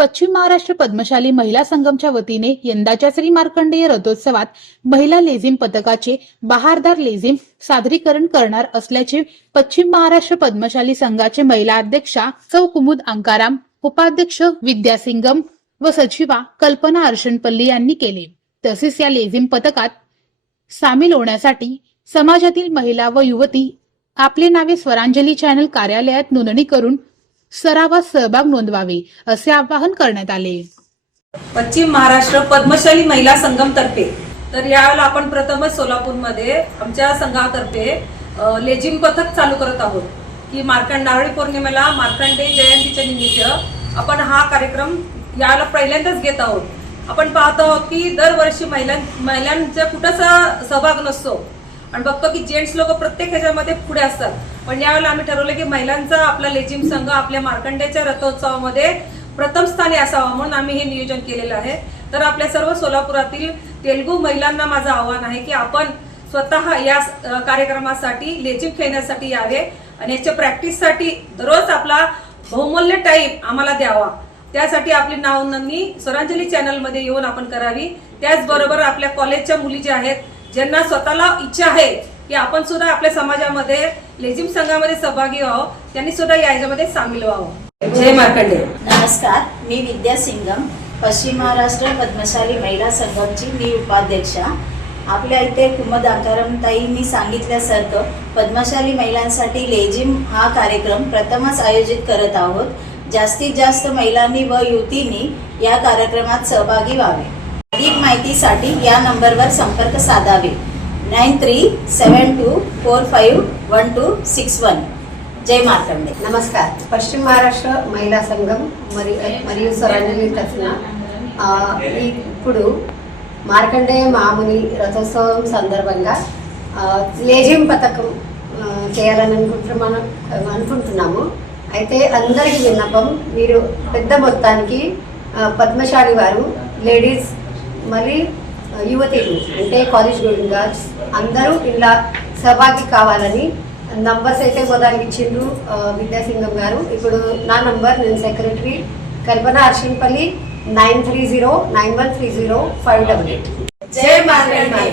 पश्चिम महाराष्ट्र पद्मशाली महिला संगमच्या वतीने यंदाच्या श्री मार्कंडेय रथोत्सवात महिला लेझिम पथकाचे बहारदार लेझिम सादरीकरण करणार असल्याचे पश्चिम महाराष्ट्र पद्मशाली संघाचे महिला अध्यक्षा सौ कुमुद अंकाराम, उपाध्यक्ष विद्या सिंगम व सचिवा कल्पना अर्शनपल्ली यांनी केले। तसेच या लेझिम पथकात सामील होण्यासाठी समाजातील महिला व युवती आपले नावे स्वरांजली चॅनल कार्यालयात नोंदणी करून सरावात सहभाग नोंदवावे असे आवाहन करण्यात आले। पश्चिम महाराष्ट्र पद्मशाली महिला संगम तर्फे तर यावेळेला आपण प्रथमच सोलापूरमध्ये आमच्या संघातर्फे लेझिम पथक चालू करत आहोत की नारळी पौर्णिमेला मार्कंडेय जयंतीच्या निमित्त आपण हा कार्यक्रम यावेळेला पहिल्यांदाच घेत आहोत। आपण पाहतो आहोत की दरवर्षी महिलांचा कुठंच सहभाग नसतो आणि बघतो की जेंट्स लोक प्रत्येक ह्याच्यामध्ये पुढे असतात, पण यावेळेला आम्ही ठरवलं की महिलांचा आपला लेझिम संघ आपल्या मार्कंडेयच्या रथोत्सवामध्ये प्रथम स्थानी असावा म्हणून आम्ही हे नियोजन केलेलं आहे। तर आपल्या सर्व सोलापुरातील तेलुगू महिलांना माझं आव्हान आहे की आपण स्वतः या कार्यक्रमासाठी लेझिम खेळण्यासाठी यावे आणि याच्या प्रॅक्टिससाठी दररोज आपला बहुमूल्य टाइम आम्हाला द्यावा। त्यासाठी आपली नाव नोंदणी स्वरांजली चॅनलमध्ये येऊन आपण करावी। त्याचबरोबर आपल्या कॉलेजच्या मुली ज्या आहेत ज्यांना स्वतःला इच्छा आहे की आपण सुद्धा आपल्या समाजामध्ये लेझिम संघामध्ये सहभागी व्हावं, त्यांनी सुद्धा याच्यामध्ये सामील व्हावं। जय मार्कंडेय। नमस्कार, मी विद्या सिंगम, पश्चिम महाराष्ट्र पद्मशाली महिला संघाची मी उपाध्यक्षा। आपल्या इथे कुमुद अंकाराम ताईंनी सांगितल्यासारखं पद्मशाली महिलांसाठी लेझिम हा कार्यक्रम प्रथमच आयोजित करत आहोत। जास्तीत जास्त महिलांनी व युवतींनी या कार्यक्रमात सहभागी व्हावे। अधिक माहितीसाठी या नंबरवर संपर्क साधावे 9372451261। जय मार्कंडेय। नमस्कार, పశ్చిమ మహారాష్ట్ర మహిళా సంఘం మరియు స్వరాంజలి తరఫున ఇప్పుడు మార్కండేయ మాముని రథోత్సవం సందర్భంగా లేజిం పథకం చేయాలని అనుకుంటున్నాము। అయితే అందరికీ విన్నపం, మీరు పెద్ద మొత్తానికి పద్మశాలి వారు లేడీస్ మరి యువతులు అంటే కాలేజ్ గోయింగ్ గర్ల్స్ అందరూ ఇలా సహభాగి కావాలని నంబర్స్ అయితే మొదలకి ఇచ్చిండ్రు విద్యాసింగం గారు। ఇప్పుడు నా నంబర్, నేను సెక్రటరీ కల్పన అర్షన్పల్లి 9309130588। జై మార్కండేయ।